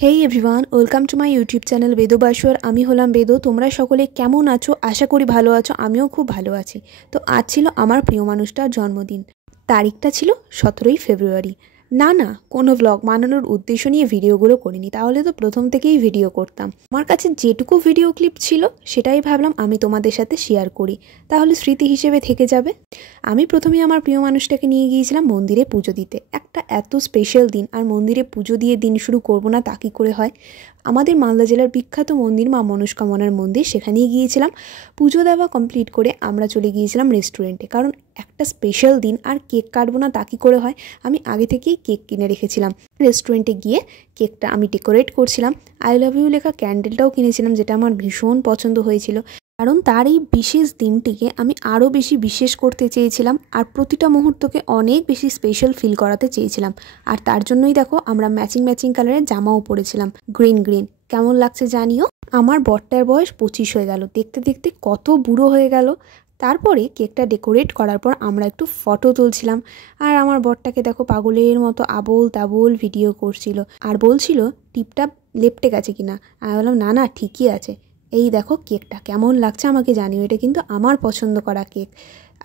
Hey everyone, welcome to my YouTube channel Bedbasar. আমি হলাম বেদো। তোমরা সকলে কেমন আছো? আশা করি ভালো আছো। আমিও খুব ভালো আছি। তো আজ ছিল আমার প্রিয় মানুষটার জন্মদিন। তারিখটা ছিল 17ই ফেব্রুয়ারি। না, কোনো ব্লগ বানানোর উদ্দেশ্য নিয়ে ভিডিওগুলো করিনি, তাহলে তো প্রথম থেকেই ভিডিও করতাম। আমার কাছে যেটুকু ভিডিও ক্লিপ ছিল সেটাই ভাবলাম আমি তোমাদের সাথে শেয়ার করি, তাহলে স্মৃতি হিসেবে থেকে যাবে। আমি প্রথমে আমার প্রিয় মানুষটাকে নিয়ে গিয়েছিলাম মন্দিরে পুজো দিতে। একটা এত স্পেশাল দিন, আর মন্দিরে পুজো দিয়ে দিন শুরু করবো না তা কী করে হয়? আমাদের মালদা জেলার বিখ্যাত মন্দির মা মনস্কামনার মন্দির, সেখানেই গিয়েছিলাম। পুজো দেওয়া কমপ্লিট করে আমরা চলে গিয়েছিলাম রেস্টুরেন্টে, কারণ একটা স্পেশাল দিন আর কেক কাটবো না তা কী করে হয়? আমি আগে থেকেই কেক কিনে রেখেছিলাম। রেস্টুরেন্টে গিয়ে কেকটা আমি ডেকোরেট করছিলাম। আই লাভ ইউ লেখা ক্যান্ডেলটাও কিনেছিলাম, যেটা আমার ভীষণ পছন্দ হয়েছিল, কারণ তার এই বিশেষ দিনটিকে আমি আরও বেশি বিশেষ করতে চেয়েছিলাম, আর প্রতিটা মুহূর্তকে অনেক বেশি স্পেশাল ফিল করাতে চেয়েছিলাম। আর তার জন্যই দেখো আমরা ম্যাচিং ম্যাচিং কালারের জামাও পরেছিলাম, গ্রিন। কেমন লাগছে জানিও। আমার বরটার বয়স 25 হয়ে গেল, দেখতে দেখতে কত বুড়ো হয়ে গেল। তারপরে কেকটা ডেকোরেট করার পর আমরা একটু ফটো তুলছিলাম, আর আমার বরটাকে দেখো পাগলের মতো আবোল তাবোল ভিডিও করছিল, আর বলছিল টিপটা লেপটে গেছে কিনা। আমি বললাম না, ঠিকই আছে। এই দেখো কেকটা কেমন লাগছে আমাকে জানিও, এটা কিন্তু আমার পছন্দ করা কেক।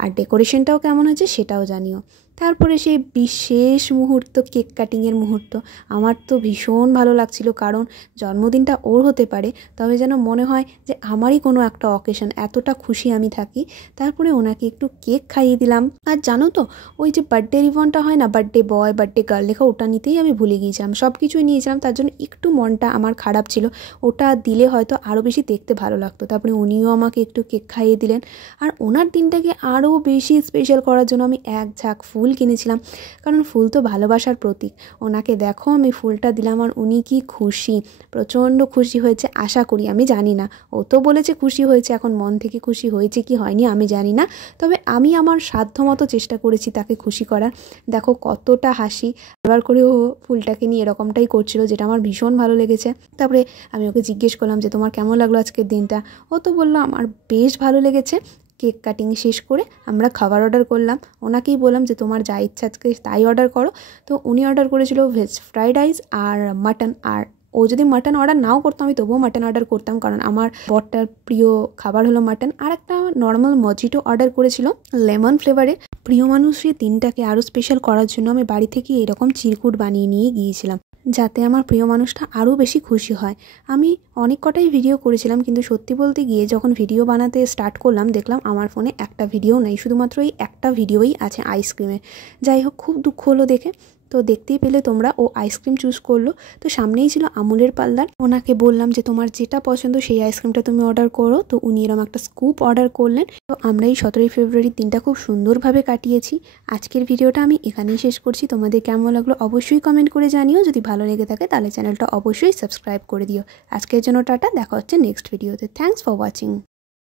আর ডেকোরেশনটাও কেমন হয়েছে সেটাও জানিও। তারপরে সেই বিশেষ মুহূর্ত, কেক কাটিংয়ের মুহূর্ত, আমার তো ভীষণ ভালো লাগছিল, কারণ জন্মদিনটা ওর হতে পারে, তবে যেন মনে হয় যে আমারই কোনো একটা অকেশন, এতটা খুশি আমি থাকি। তারপরে ওনাকে একটু কেক খাইয়ে দিলাম। আর জানো তো, ওই যে বার্থডে রিবনটা হয় না, বার্থডে বয় বার্থডে গার্ল লেখা, ওটা নিতেই আমি ভুলে গিয়েছিলাম। সব কিছুই নিয়েছিলাম, তার জন্য একটু মনটা আমার খারাপ ছিল। ওটা দিলে হয়তো আরও বেশি দেখতে ভালো লাগতো। তারপরে উনিও আমাকে একটু কেক খাইয়ে দিলেন। আর ওনার দিনটাকে আরও বেশি স্পেশাল করার জন্য আমি এক ঝাঁক ফুল কিনেছিলাম, কারণ ফুল তো ভালোবাসার প্রতীক। ওনাকে দেখো আমি ফুলটা দিলাম, আর উনি কি খুশি, প্রচণ্ড খুশি হয়েছে আশা করি। আমি জানি না, ও তো বলেছে খুশি হয়েছে, এখন মন থেকে খুশি হয়েছে কি হয়নি আমি জানি না, তবে আমি আমার সাধ্যমতো চেষ্টা করেছি তাকে খুশি করার। দেখো কতটা হাসি, বারবার করে ও ফুলটাকে নিয়ে এরকমটাই করছিল, যেটা আমার ভীষণ ভালো লেগেছে। তারপরে আমি ওকে জিজ্ঞেস করলাম যে তোমার কেমন লাগলো আজকের দিনটা। ও তো বললো আমার বেশ ভালো লেগেছে। কেক কাটিং শেষ করে আমরা খাবার অর্ডার করলাম। ওনাকেই বললাম যে তোমার যা ইচ্ছা আজকে তাই অর্ডার করো। তো উনি অর্ডার করেছিল ভেজ ফ্রাইড রাইস আর মাটন। আর ও যদি মাটন অর্ডার নাও করতো আমি তবুও মাটন অর্ডার করতাম, কারণ আমার বরটার প্রিয় খাবার হলো মাটন। আর একটা নর্মাল মজিটো অর্ডার করেছিল লেমন ফ্লেভারে। প্রিয় মানুষের দিনটাকে আরও স্পেশাল করার জন্য আমি বাড়ি থেকে এরকম চিরকুট বানিয়ে নিয়ে গিয়েছিলাম, যাতে আমার প্রিয় মানুষটা আরও বেশি খুশি হয়। আমি অনেক কটাই ভিডিও করেছিলাম, কিন্তু সত্যি বলতে গিয়ে যখন ভিডিও বানাতে স্টার্ট করলাম দেখলাম আমার ফোনে একটা ভিডিও নেই, শুধুমাত্র এই একটা ভিডিওই আছে আইসক্রিমের। যাই হোক, খুব দুঃখ হলো দেখে। তো দেখতেই পেলে তোমরা, ও আইসক্রিম চুজ করলো। তো সামনেই ছিল আমুলের পার্লার। ওনাকে বললাম যে তোমার যেটা পছন্দ সেই আইসক্রিমটা তুমি অর্ডার করো। তো উনি এরকম একটা স্কুপ অর্ডার করলেন। তো আমরা এই 17ই ফেব্রুয়ারির দিনটা খুব সুন্দরভাবে কাটিয়েছি। আজকের ভিডিওটা আমি এখানেই শেষ করছি। তোমাদের কেমন লাগলো অবশ্যই কমেন্ট করে জানিও। যদি ভালো লেগে থাকে তাহলে চ্যানেলটা অবশ্যই সাবস্ক্রাইব করে দিও। আজকের জন্য টাটা, দেখা হচ্ছে নেক্সট ভিডিওতে। Thanks for watching.